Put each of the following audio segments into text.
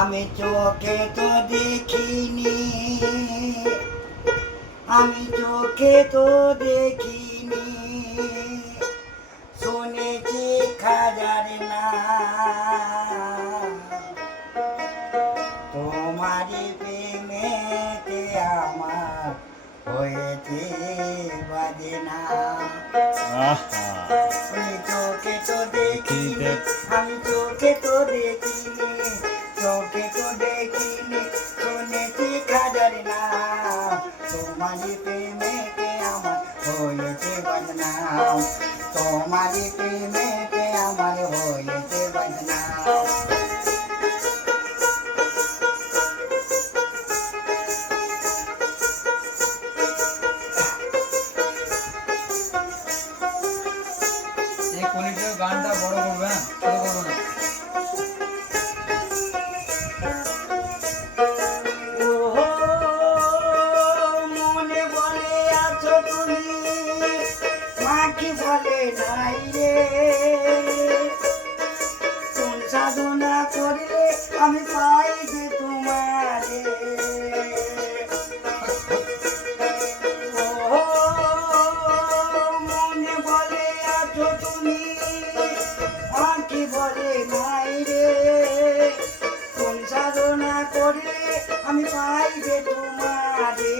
আমি চোখে তো দেখিনি, আমি চোখে তো দেখিনি, শুনেছি খাজার নাম। তোমারই প্রেমেতে আমার হয়েছে বাজনা। আমি চোখে তো দেখিনি, আমি চোখে তো দেখিনি, চোখে তো দেখিনি, শুনেছি খাজার নাম। তোমারই প্রেমেতে আমার হয়েছে বদনাম, তোমারই প্রেমেতে আমার হয়েছে বদনাম। এই কোয়ালিটির গানটা বড় করবে না, ছোট করবে না। ওহো, মনে বলে আছো তুমি, মাকে বলে নাই রে। কোন সাধনা করলে আমি পাই যে তোমারে। ওহো, মনে বলে আছো তুমি, মাকে বলে নাই রে। কোন সাধনা করলে আমি পাই যে তোমারে।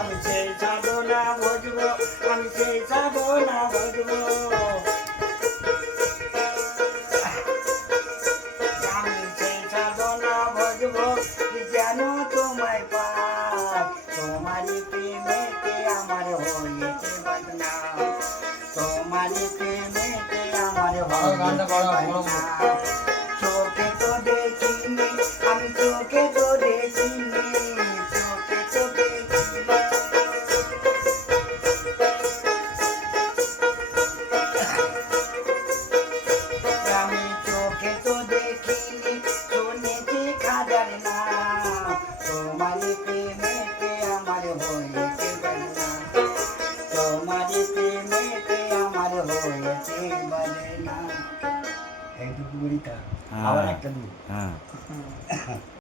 আমি সেই সাধনা ভজবো, আমি সেই সাধনা ভজবো, আমি সেই সাধনা ভজবো, যেন তোমায় পাই। তোমারই প্রেমেতে আমার হয়েছে বদনাম, তোমারই প্রেমেতে আমার গানটা হয়েছে বড় বড় বদনাম। চোখে তো দেখিনি, আমি চোখে তো দেখিনি, চোখে তো দেখিনি। আমি চোখে তো দেখিনি, শুনেছি খাজার নাম। তোমারই প্রেমেতে আমার হয়েছে বদনাম, তোমারই প্রেমেতে আমার হয়েছে বদনাম। এইটুকু বলিতা, আবার একটা দু।